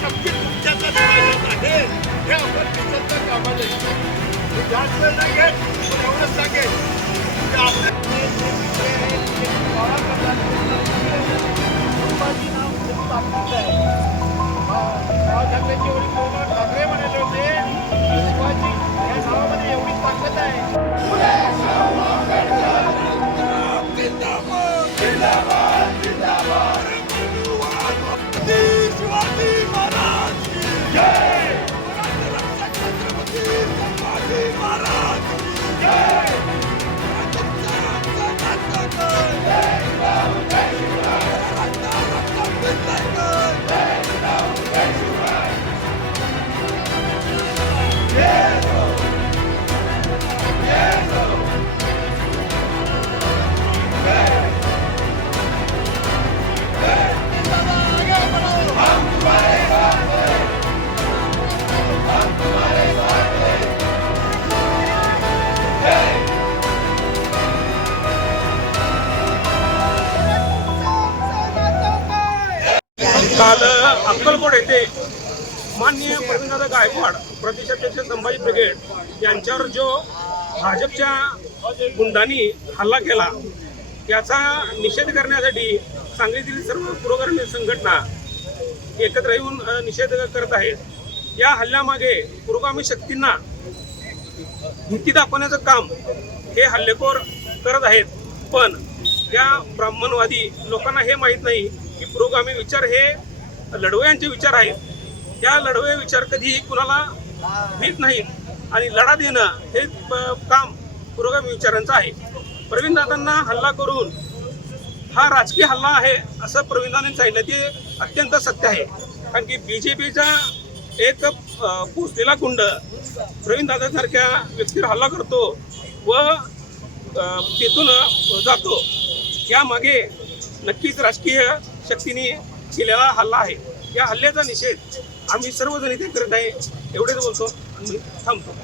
शक्ती तुमच्याकडे आहे. हे आपण विसरता जास्त नाही घेत. अक्कलकोट येथे माननीय प्रवीणदादा गायकवाड प्रदेशाध्यक्ष संभाजी ब्रिगेड यांच्यावर जो भाजपच्या गुंडांनी हल्ला केला याचा निषेध करण्यासाठी सांगलीतील सर्व पुरोगामी संघटना एकत्र येऊन निषेध करत आहेत. या हल्ल्यामागे पुरोगामी शक्तींना भीती दाखवण्याचं काम हे हल्लेखोर करत आहेत. पण या ब्राह्मणवादी लोकांना हे माहीत नाही की पुरोगामी विचार हे लढवयांचे विचार आहेत. त्या लढवय विचार कधीही कुणाला भीत नाहीत आणि लढा देणं हे प- काम पुरोगामी विचारांचं आहे. प्रवीणदादांना हल्ला करून हा राजकीय हल्ला आहे असं प्रवीणदादांनी सांगितलं. ते अत्यंत सत्य आहे. कारण की बी जे पीचा एक पोचलेला गुंड प्रवीणदादासारख्या व्यक्तीवर हल्ला करतो व तिथून जातो. यामागे नक्कीच राजकीय शक्तीने केलेला हल्ला आहे. या हल्ल्याचा निषेध आम्ही सर्वजण इथे करत आहे एवढेच बोलतो आणि थांबतो.